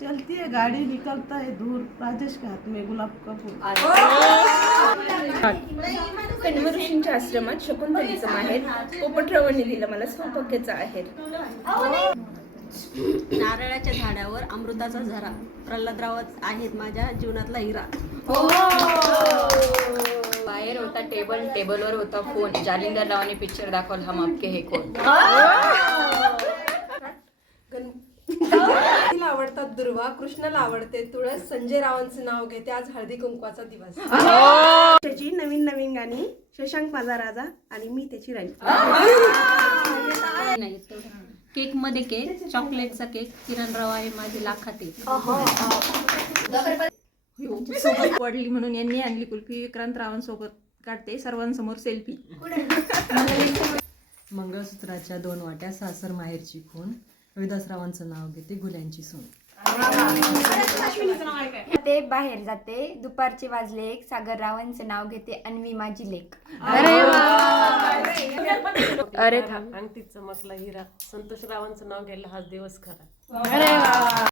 चलती है गाड़ी निकलता है दूर, राजेश के हाथ में गुलाब का फूल. कण्व ऋषींच्या आश्रमात शकुंतलीचं माहेर, पोपटरावांनी दिलं मला सौभाग्याचा आहेर. नारळाच्या झाडावर अमृताचा झरा, प्रल्हादराव आहेत माझ्या जीवनातला हिरा. बाहेर होता टेबल, टेबलवर होता फोन, जालिंदर रावने पिक्चर दाखवला हम आपके हे कोण. तिला आवडतात दुर्वा, कृष्णाला आवडते तुळस, संजय रावांचे नाव घेते आज हळदी कुंकवाचा दिवस. त्याची नवीन नवीन गाणी, शशांक माझा राजा आणि मी त्याची राणी. केक मध्ये केक, चॉकलेटचा केक, किरणराव आहे माझे लाखात एक. सोबत पडली म्हणून यांनी आणली कुल्फी, विक्रांतरावांसोबत काढते सर्वांसमोर सेल्फी. मंगळसूत्राच्या 2 वाट्या, सासर माहेरची खून, रविदासरावांचं नाव घेते गुल्यांची सून. ते बाहेर जाते, दुपारचे वाजले 1, सागररावांचे नाव घेते अन्वी माझी लेक. अरे अंगठीत चमकला हिरा, संतोष रावांचं नाव घ्यायला हाच दिवस खरा.